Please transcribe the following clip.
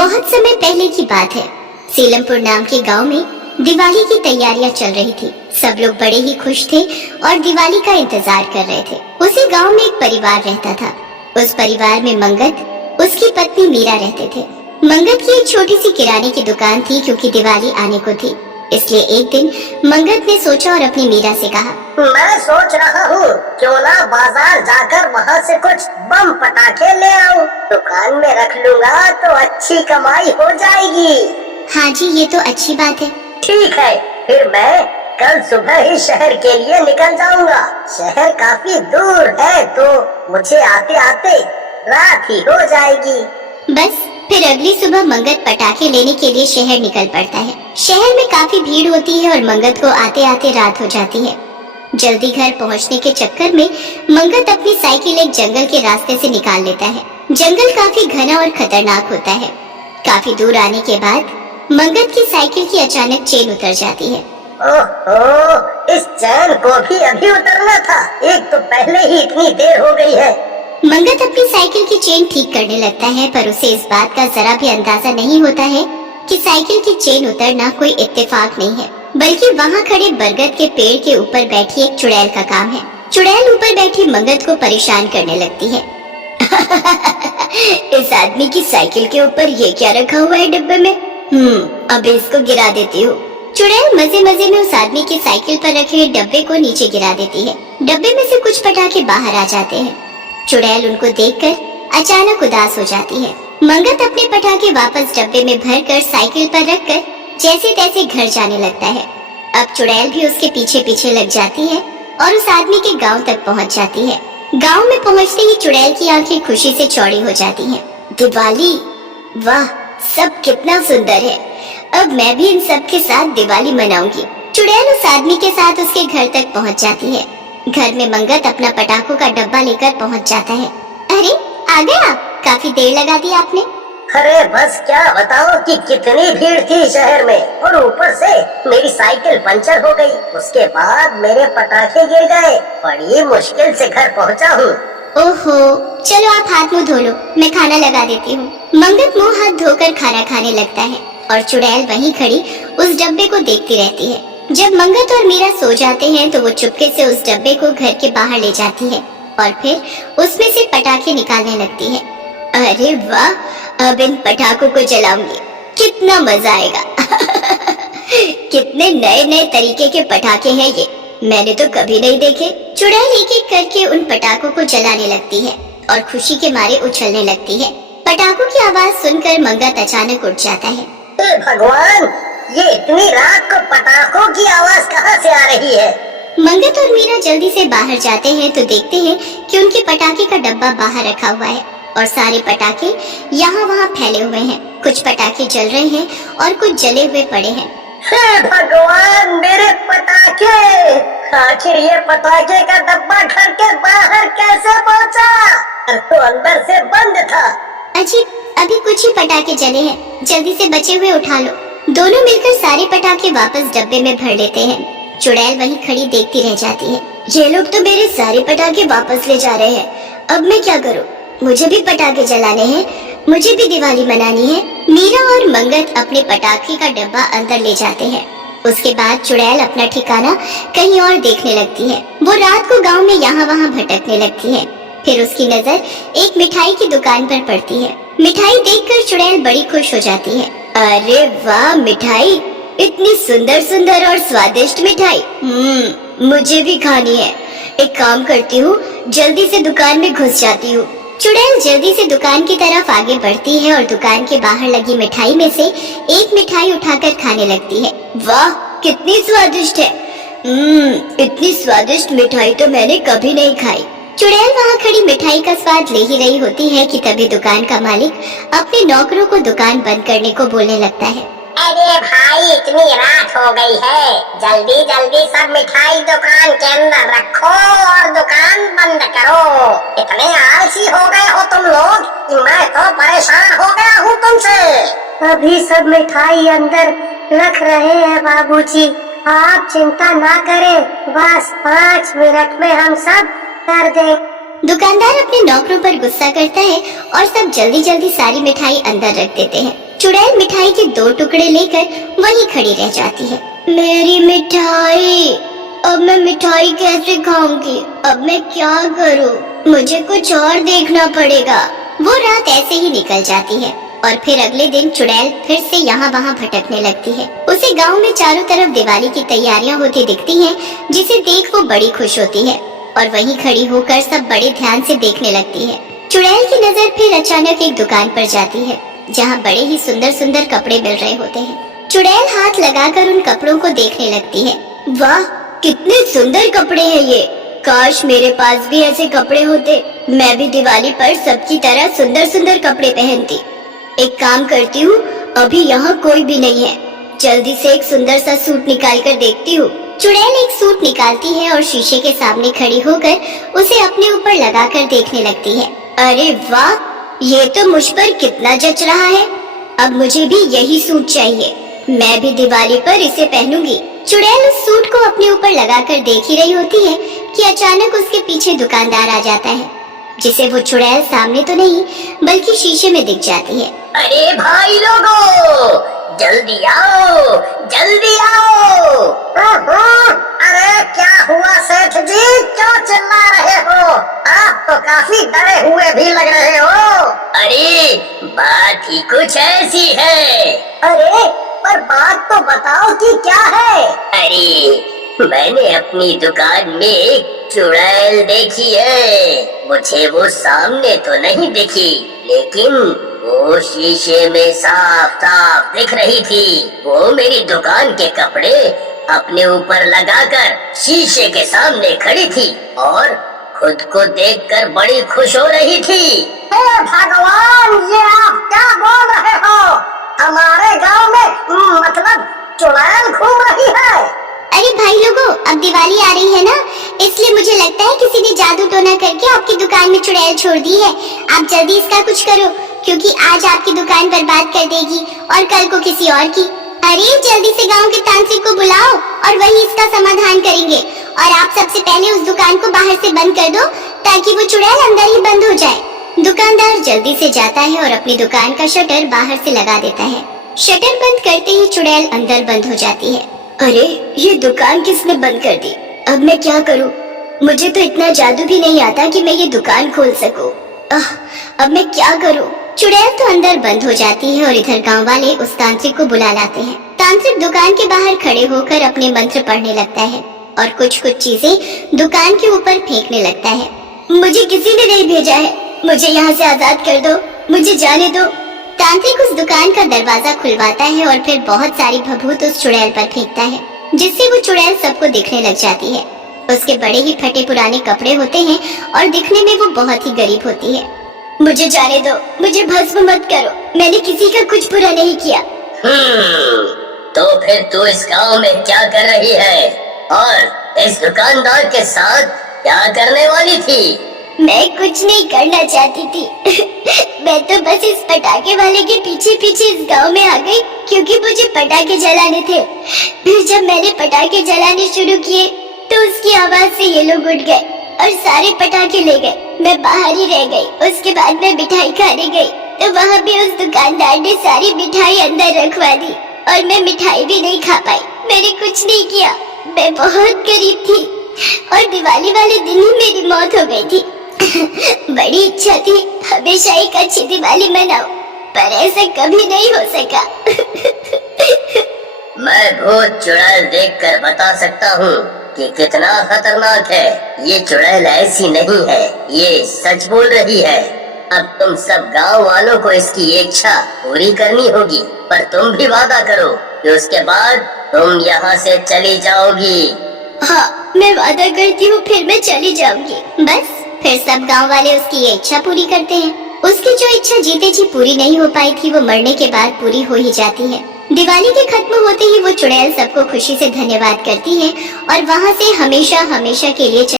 बहुत समय पहले की बात है। सीलमपुर नाम के गांव में दिवाली की तैयारियां चल रही थी। सब लोग बड़े ही खुश थे और दिवाली का इंतजार कर रहे थे। उसी गांव में एक परिवार रहता था। उस परिवार में मंगत, उसकी पत्नी मीरा रहते थे। मंगत की एक छोटी सी किराने की दुकान थी, क्योंकि दिवाली आने को थी। इसलिए एक दिन मंगत ने सोचा और अपनी मीरा से कहा, मैं सोच रहा हूँ क्यों ना बाजार जाकर वहाँ से कुछ बम पटाखे ले आऊँ। दुकान में रख लूँगा तो अच्छी कमाई हो जाएगी। हाँ जी, ये तो अच्छी बात है। ठीक है, फिर मैं कल सुबह ही शहर के लिए निकल जाऊँगा। शहर काफी दूर है तो मुझे आते आते रात ही हो जाएगी। बस फिर अगली सुबह मंगत पटाखे लेने के लिए शहर निकल पड़ता है। शहर में काफी भीड़ होती है और मंगत को आते आते रात हो जाती है। जल्दी घर पहुंचने के चक्कर में मंगत अपनी साइकिल एक जंगल के रास्ते से निकाल लेता है। जंगल काफी घना और खतरनाक होता है। काफी दूर आने के बाद मंगत की साइकिल की अचानक चेन उतर जाती है। ओहो, इस चैन को भी अभी उतरना था। एक तो पहले ही इतनी देर हो गई है। मंगत अपनी साइकिल की चेन ठीक करने लगता है, पर उसे इस बात का जरा भी अंदाजा नहीं होता है कि साइकिल की चेन उतरना कोई इत्तेफाक नहीं है, बल्कि वहाँ खड़े बरगद के पेड़ के ऊपर बैठी एक चुड़ैल का काम है। चुड़ैल ऊपर बैठी मंगत को परेशान करने लगती है। इस आदमी की साइकिल के ऊपर ये क्या रखा हुआ है डिब्बे में? अब इसको गिरा देती हूँ। चुड़ैल मजे मजे में उस आदमी की साइकिल पर रखे डब्बे को नीचे गिरा देती है। डब्बे में से कुछ पटाखे बाहर आ जाते हैं। चुड़ैल उनको देखकर अचानक उदास हो जाती है। मंगत अपने पटाखे वापस डब्बे में भरकर साइकिल पर रखकर जैसे तैसे घर जाने लगता है। अब चुड़ैल भी उसके पीछे पीछे लग जाती है और उस आदमी के गांव तक पहुंच जाती है। गांव में पहुंचते ही चुड़ैल की आंखें खुशी से चौड़ी हो जाती हैं। दिवाली, वाह, सब कितना सुंदर है। अब मैं भी इन सब के साथ दिवाली मनाऊंगी। चुड़ैल उस आदमी के साथ उसके घर तक पहुंच जाती है। घर में मंगत अपना पटाखों का डब्बा लेकर पहुंच जाता है। अरे आ गया, काफी देर लगा दी आपने। अरे बस क्या बताओ कि कितनी भीड़ थी शहर में, और ऊपर से मेरी साइकिल पंचर हो गई। उसके बाद मेरे पटाखे गिर गए। बड़ी मुश्किल से घर पहुंचा हूँ। ओहो, चलो आप हाथ मुंह धो लो, मैं खाना लगा देती हूँ। मंगत मुंह हाथ धोकर खाना खाने लगता है और चुड़ैल वहीं खड़ी उस डब्बे को देखती रहती है। जब मंगत और मीरा सो जाते हैं तो वो चुपके से उस डब्बे को घर के बाहर ले जाती है और फिर उसमें से पटाखे निकालने लगती है। अरे वाह, अब इन पटाखों को जलाऊंगी, कितना मजा आएगा। कितने नए नए तरीके के पटाखे हैं ये, मैंने तो कभी नहीं देखे। चुड़ैल एक एक करके उन पटाखों को जलाने लगती है और खुशी के मारे उछलने लगती है। पटाखों की आवाज सुनकर मंगत अचानक उठ जाता है। भगवान, ये इतनी रात को पटाखों की आवाज कहाँ से आ रही है? मंगत और मीरा जल्दी से बाहर जाते हैं तो देखते हैं कि उनके पटाखे का डब्बा बाहर रखा हुआ है और सारे पटाखे यहाँ वहाँ फैले हुए हैं। कुछ पटाखे जल रहे हैं और कुछ जले हुए पड़े हैं। हे भगवान, मेरे पटाखे! आखिर ये पटाखे का डब्बा घर के बाहर कैसे पहुँचा? तो अंदर से बंद था। अजीब, अभी कुछ ही पटाखे जले हैं, जल्दी से बचे हुए उठा लो। दोनों मिलकर सारे पटाखे वापस डब्बे में भर लेते हैं। चुड़ैल वहीं खड़ी देखती रह जाती है। ये लोग तो मेरे सारे पटाखे वापस ले जा रहे हैं, अब मैं क्या करूं? मुझे भी पटाखे जलाने हैं, मुझे भी दिवाली मनानी है। मीरा और मंगत अपने पटाखे का डब्बा अंदर ले जाते हैं। उसके बाद चुड़ैल अपना ठिकाना कहीं और देखने लगती है। वो रात को गाँव में यहाँ वहाँ भटकने लगती है। फिर उसकी नजर एक मिठाई की दुकान पर पड़ती है। मिठाई देखकर चुड़ैल बड़ी खुश हो जाती है। अरे वाह, मिठाई, इतनी सुंदर सुंदर और स्वादिष्ट मिठाई, मुझे भी खानी है। एक काम करती हूँ, जल्दी से दुकान में घुस जाती हूँ। चुड़ैल जल्दी से दुकान की तरफ आगे बढ़ती है और दुकान के बाहर लगी मिठाई में से एक मिठाई उठाकर खाने लगती है। वाह, कितनी स्वादिष्ट है। इतनी स्वादिष्ट मिठाई तो मैंने कभी नहीं खाई। चुड़ैल वहाँ खड़ी मिठाई का स्वाद ले ही रही होती है कि तभी दुकान का मालिक अपने नौकरों को दुकान बंद करने को बोलने लगता है। अरे भाई, इतनी रात हो गई है, जल्दी जल्दी सब मिठाई दुकान के अंदर रखो और दुकान बंद करो। इतने आलसी हो गए हो तुम लोग कि मैं तो परेशान हो गया हूँ तुमसे। अभी सब मिठाई अंदर रख रहे हैं बाबूजी, आप चिंता ना करें, बस 5 मिनट में हम सब कर दे। दुकानदार अपने नौकरों पर गुस्सा करता है और सब जल्दी जल्दी सारी मिठाई अंदर रख देते हैं। चुड़ैल मिठाई के 2 टुकड़े लेकर वहीं खड़ी रह जाती है। मेरी मिठाई, अब मैं मिठाई कैसे खाऊंगी? अब मैं क्या करूं? मुझे कुछ और देखना पड़ेगा। वो रात ऐसे ही निकल जाती है और फिर अगले दिन चुड़ैल फिर से यहाँ वहाँ भटकने लगती है। उसे गांव में चारों तरफ दिवाली की तैयारियां होती दिखती हैं, जिसे देख वो बड़ी खुश होती है और वहीं खड़ी होकर सब बड़े ध्यान से देखने लगती है। चुड़ैल की नजर फिर अचानक एक दुकान पर जाती है, जहाँ बड़े ही सुंदर सुंदर कपड़े मिल रहे होते हैं। चुड़ैल हाथ लगाकर उन कपड़ों को देखने लगती है। वाह, कितने सुंदर कपड़े हैं ये। काश मेरे पास भी ऐसे कपड़े होते। मैं भी दिवाली पर सबकी तरह सुंदर सुंदर कपड़े पहनती। एक काम करती हूँ, अभी यहाँ कोई भी नहीं है, जल्दी से एक सुंदर सा सूट निकाल कर देखती हूँ। चुड़ैल एक सूट निकालती है और शीशे के सामने खड़ी होकर उसे अपने ऊपर लगाकर देखने लगती है। अरे वाह, ये तो मुझ पर कितना जच रहा है। अब मुझे भी यही सूट चाहिए। मैं भी दिवाली पर इसे पहनूंगी। चुड़ैल उस सूट को अपने ऊपर लगाकर देख ही रही होती है कि अचानक उसके पीछे दुकानदार आ जाता है, जिसे वो चुड़ैल सामने तो नहीं बल्कि शीशे में दिख जाती है। अरे भाई लोगों, जल्दी आओ, जल्दी आओ। अरे क्या हुआ सेठ जी, क्यों चिल्ला रहे हो? आप तो काफी डरे हुए भी लग रहे हो। अरे बात ही कुछ ऐसी है। अरे पर बात तो बताओ कि क्या है? अरे मैंने अपनी दुकान में एक चुड़ैल देखी है। मुझे वो सामने तो नहीं दिखी, लेकिन वो शीशे में साफ साफ दिख रही थी। वो मेरी दुकान के कपड़े अपने ऊपर लगाकर शीशे के सामने खड़ी थी और खुद को देखकर बड़ी खुश हो रही थी। हे भगवान, ये आप क्या बोल रहे हो? हमारे गांव में मतलब चुड़ैल घूम रही है। अरे भाई लोगों, अब दिवाली आ रही है ना, इसलिए मुझे लगता है किसी ने जादू टोना करके आपकी दुकान में चुड़ैल छोड़ दी है। आप जल्दी इसका कुछ करो, क्योंकि आज आपकी दुकान बर्बाद कर देगी और कल को किसी और की। अरे जल्दी से गांव के तांत्रिक को बुलाओ और वही इसका समाधान करेंगे। और आप सबसे पहले उस दुकान को बाहर से बंद कर दो, ताकि वो चुड़ैल अंदर ही बंद हो जाए। दुकानदार जल्दी से जाता है और अपनी दुकान का शटर बाहर से लगा देता है। शटर बंद करते ही चुड़ैल अंदर बंद हो जाती है। अरे ये दुकान किसने बंद कर दी? अब मैं क्या करूं? मुझे तो इतना जादू भी नहीं आता कि मैं ये दुकान खोल सकूं। अब मैं क्या करूं? चुड़ैल तो अंदर बंद हो जाती है और इधर गांव वाले उस तांत्रिक को बुला लाते हैं। तांत्रिक दुकान के बाहर खड़े होकर अपने मंत्र पढ़ने लगता है और कुछ चीजें दुकान के ऊपर फेंकने लगता है। मुझे किसी ने नहीं भेजा है, मुझे यहाँ से आजाद कर दो, मुझे जाने दो। तांत्रिक उस दुकान का दरवाजा खुलवाता है और फिर बहुत सारी भभूत उस चुड़ैल पर फेंकता है, जिससे वो चुड़ैल सबको दिखने लग जाती है। उसके बड़े ही फटे पुराने कपड़े होते हैं और दिखने में वो बहुत ही गरीब होती है। मुझे जाने दो, मुझे भस्म मत करो, मैंने किसी का कुछ बुरा नहीं किया। तो फिर तू इस गांव में क्या कर रही है और इस दुकानदार के साथ क्या करने वाली थी? मैं कुछ नहीं करना चाहती थी। मैं तो बस इस पटाखे वाले के पीछे पीछे इस गांव में आ गई, क्योंकि मुझे पटाखे जलाने थे। फिर जब मैंने पटाखे जलाने शुरू किए तो उसकी आवाज से ये लोग उठ गए और सारे पटाखे ले गए। मैं बाहर ही रह गई। उसके बाद मैं मिठाई खाने गई तो वहाँ भी उस दुकानदार ने सारी मिठाई अंदर रखवा दी और मैं मिठाई भी नहीं खा पाई। मैंने कुछ नहीं किया, मैं बहुत गरीब थी और दिवाली वाले दिन ही मेरी मौत हो गई थी। बड़ी इच्छा थी हमेशा एक अच्छी दिवाली मनाऊं, पर ऐसा कभी नहीं हो सका। मैं भूत चुड़ैल देखकर बता सकता हूँ कि कितना खतरनाक है। ये चुड़ैल ऐसी नहीं है, ये सच बोल रही है। अब तुम सब गांव वालों को इसकी इच्छा पूरी करनी होगी, पर तुम भी वादा करो कि उसके बाद तुम यहाँ से चली जाओगी। हाँ, मैं वादा करती हूँ, फिर मैं चली जाऊंगी। बस फिर सब गांव वाले उसकी ये इच्छा पूरी करते हैं। उसकी जो इच्छा जीते जी पूरी नहीं हो पाई थी, वो मरने के बाद पूरी हो ही जाती है। दिवाली के खत्म होते ही वो चुड़ैल सबको खुशी से धन्यवाद करती है और वहाँ से हमेशा हमेशा के लिए